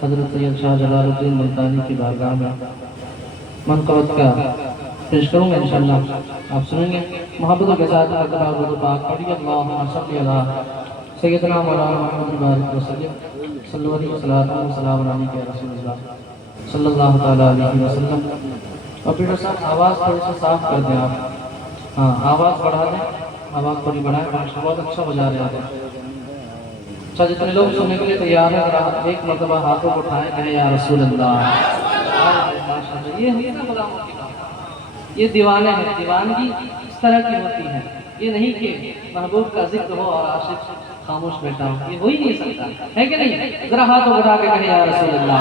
हज़रत सैयद शाह जलालुद्दीन मुल्तानी की बारगाह में मनक़बत का पेश करूँगा इंशाअल्लाह, आप सुनेंगे। मोहब्बतों के साथ पाक पढ़िए अल्लाहुम्मा सल्लि अला सय्यदना मौलाना मुहम्मद बारिक वसल्लम सल्लल्लाहु अलैहि वसल्लम या रसूलल्लाह सल्लल्लाहु तआला अलैहि वसल्लम। और फिर साहब आवाज़ थोड़ी सी साफ कर दें आप। हाँ, आवाज़ बढ़ा दें, आवाज़ थोड़ी बढ़ाएं, बहुत अच्छा बजा रहे हैं। अच्छा, जितने लोग सुनने के लिए तैयार हैं अगर एक मरतबा हाथों को उठाएं, कहें या रसूल अल्लाह। ये है ना गुलामों की बात, ये दीवाने हैं। दीवानगी इस तरह की होती है, ये नहीं कि महबूब का जिक्र हो और आशिक खामोश बैठा हो, ये हो ही नहीं सकता है कि नहीं। जरा हाथों उठा के कहें या रसूल अल्लाह।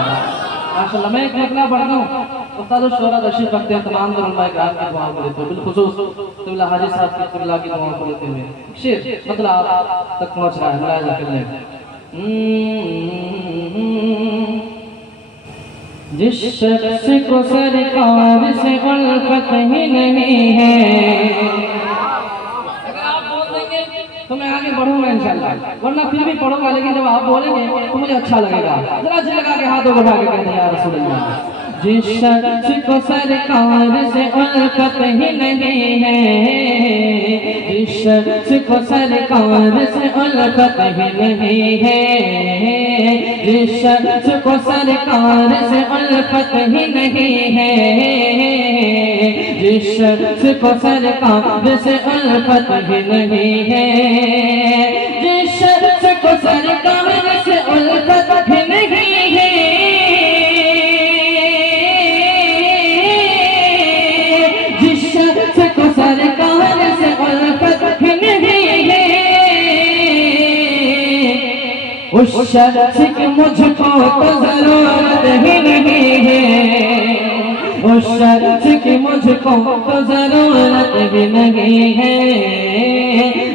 माशाअल्लाह, मैं एक मतला पढ़ता हूँ, उस्ताद शोरा तशरीफ रखते हैं, तमाम उलमाए किराम की दुआओं को लेते हुए, बिलखुसूस क़िबला हाजी साहब की क़िबला की दुआओं को लेते हुए शेर मतलब आप तक पहुँच रहा है, मुलाहिज़ा कर लें। जिस शख्स को सरकार से उल्फत ही नहीं है, अगर आप बोल देंगे तो मैं आगे बढ़ूंगा इंशाअल्लाह, वरना फिर भी पढ़ूंगा, लेकिन जब आप बोलेंगे तो मुझे अच्छा लगेगा। जरा जी लगा के हाथों को उठा के कहते हैं या रसूल अल्लाह। जिस शख्स को सरकार से उल्फत ही नहीं है, जिस शख्स को सरकार से उल्फत ही नहीं है, जिस शख्स को सरकार से उल्फत ही नहीं है, जिस शख्स को सरकार से उल्फत ही नहीं है, जिस शख्स को सरकार से उल्फत ही नहीं है, जिस शख्स को सरकार से उल्फत ही नहीं है, उस शख्स की मुझको तो जरूरत ही नहीं है, उस शख्स की मुझको तो जरूरत ही नहीं है,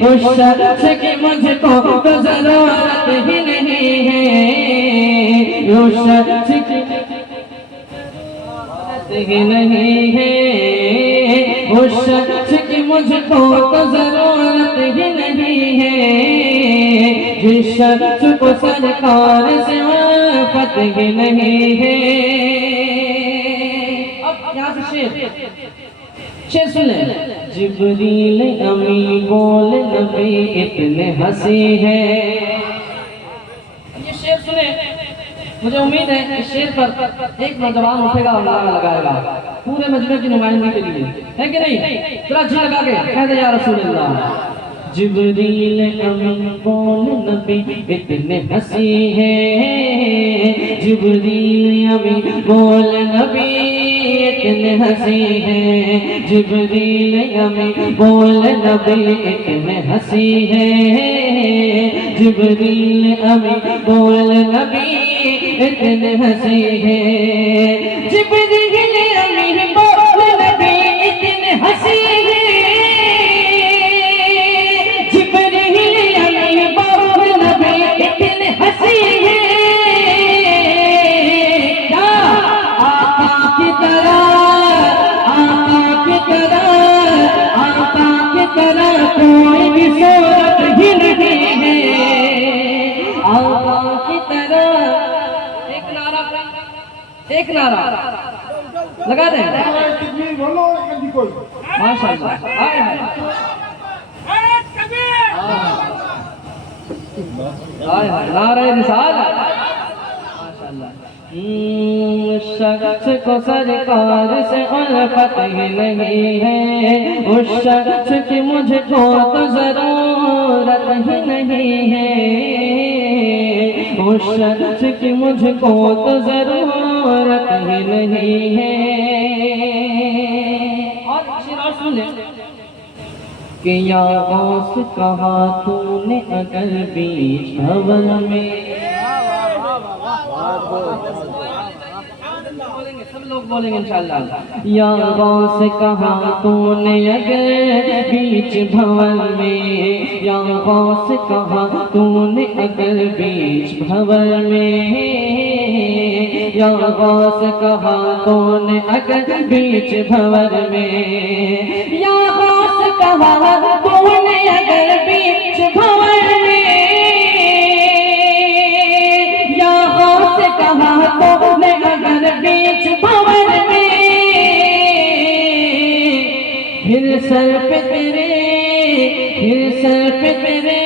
उस शख्स की मुझको तो जरूरत ही नहीं है, उस शख्स की ही नहीं है, उस शख्स की मुझको तो जरूरत ही नहीं है, जिस शख्स को सरकार से उल्फत ही नहीं है। अब यहाँ से शेर सुन लें। जिब्रील अमी बोल नबी इतने हंसी है, ये शेर सुने, मुझे उम्मीद है इस शेर पर एक नौजवान उठेगा और नारा लगाएगा पूरे मजमे की नुमाइंदगी के लिए, है कि नहीं। जरा जी लगा के कह दे या रसूल अल्लाह। जिब्रील अमीन बोल नबी इतने हंसी है, जिब्रील अमीन बोल नबी इतने हंसी है, जिब्रील अमीन बोल नबी इतने हंसी है, जिब्रील अमीन बोल नबी इतने हंसी है, जिब्रील अमीन बोल नबी इतने हंसी है, हंसी है क्या आका की तरह, आका की तरह, आका की तरह कोई भी सूरत ही नहीं है, आका की तरह। एक नारा लगा दें, माशाअल्लाह। नारे रिसालत, माशाअल्लाह। शख्स को सरकार से उल्फत ही नहीं है, उस शख्स की मुझको तो जरूरत ही नहीं है, उस शख्स की मुझको तो जरूरत ही नहीं है। और सुन ले कि या गौस कहा तूने अगर बीच भवन में, सब लोग बोलेंगे इंशाअल्लाह। या गौस कहा तूने अगर बीच भवन में, या गौस कहा तूने अगर बीच भवन में, या गौस कहा तूने अगर बीच भवन में, या गौस कहा तूने अगर बीच भवन में, या गौस कहा कहा तो मैं अगर बीच भंवर में फिर सर पे तेरे, फिर सर पे तेरे,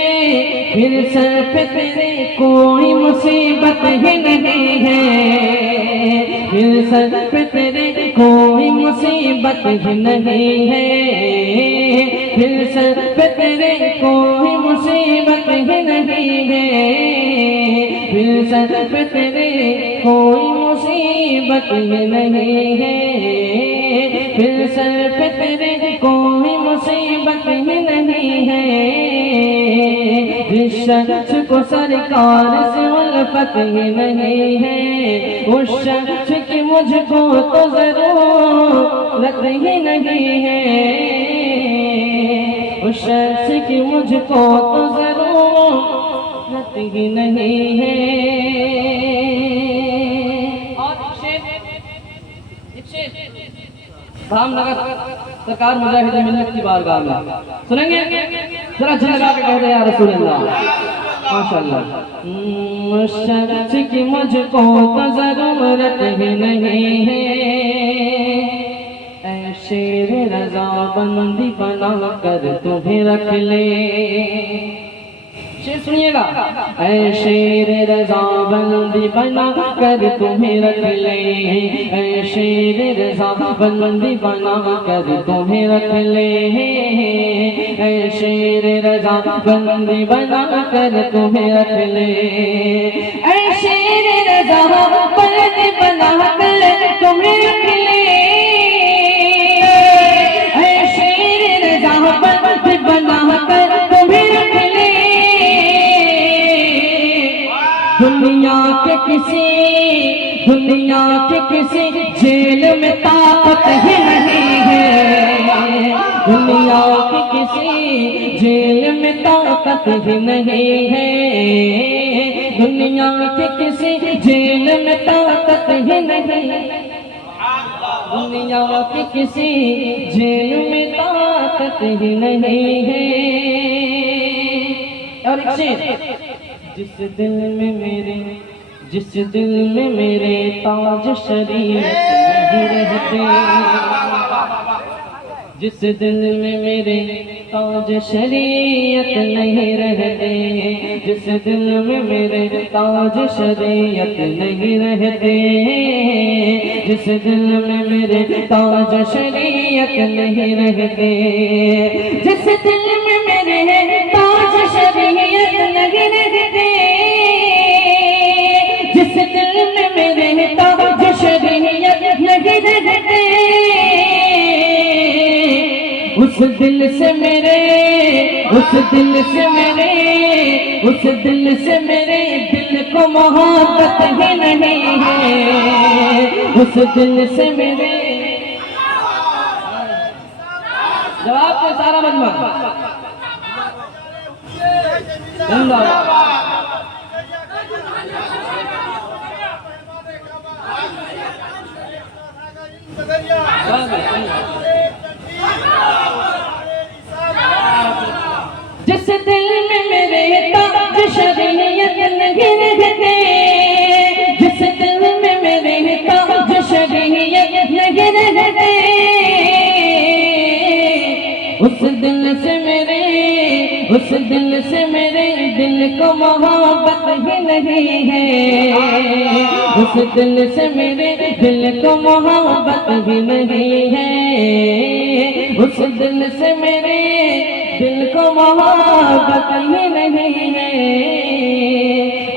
फिर सर पे तेरे कोई मुसीबत ही नहीं है, फिर सर पे तेरे कोई मुसीबत ही नहीं है, फिर सर पे तेरे कोई मुसीबत ही नहीं है, फिर सर पे तेरे कोई मुसीबत ही नहीं है, फिर सर पे तेरे कोई मुसीबत ही नहीं है। जिस शख्स को सरकार से उल्फत ही नहीं है, उस शख्स की मुझको तो जरूरत ही नहीं है, उस शख्स की मुझको तो जरूरत ही नहीं है। रामनगर सरकार मुजाहिद मिल्लत की बारगाह में सुनेंगे, जरा जी लगा के कह दे या रसूल अल्लाह, माशाअल्लाह। शख्स की मुझको तो जरूरत ही नहीं है, ऐ शेर रज़ा बंदी बना कर तुम्हें रख ले, शेर सुनिएगा, ऐ शेर रज़ा बंदी बना कर तुम्हें रख ले, ऐ शेर रज़ा बंदी बना कर तुम्हें रख ले, ऐ शेर रज़ा बंदी बना कर तुम्हें रख ले, ऐ शेर रज़ा बंदी बना कर तुम्हें रख ले, ऐ शेर रज़ा बंदी बना कर तुम्हें रख ले। दुनिया के किसी जेल में ताकत ही नहीं है, दुनिया के किसी जेल में ताकत ही नहीं है, दुनिया के किसी जेल में ताकत ही नहीं, दुनिया के किसी जेल में ताकत ही नहीं है। और एक शेर, जिस दिल में मेरे ताज शरीयत नहीं रहते, जिस दिल में मेरे ताज शरीयत नहीं रहते, जिस दिल में मेरे ताज शरीयत नहीं रहते, जिस दिल में मेरे ताज शरीयत नहीं रहते, जिस दिल में मेरे ताज शरीयत नहीं रहते, जिस दिल में मेरे ताज शरीयत नहीं रहते, उस दिल से मेरे दिल को मोहब्बत ही नहीं है, उस दिल से मेरे जवाब के सारा मजमा जिस दिल में मेरे ताज शरीयत नहीं रहते, जिस दिल में मेरे ताज शरीयत नहीं रहते, उस दिल से मेरे दिल को मोहब्बत ही नहीं है, उस दिल से मेरे दिल को मोहब्बत ही नहीं है, उस दिल से मेरे दिल को मोहब्बत ही नहीं है।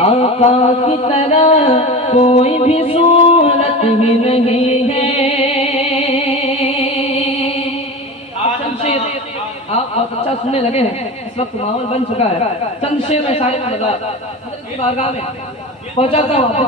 आका की तरह कोई भी सूरत ही नहीं है। आप बहुत अच्छा सुनने लगे हैं, इस वक्त माहौल बन चुका है। चंद शेर में शायद बारगाह में पहुंचाता हूँ।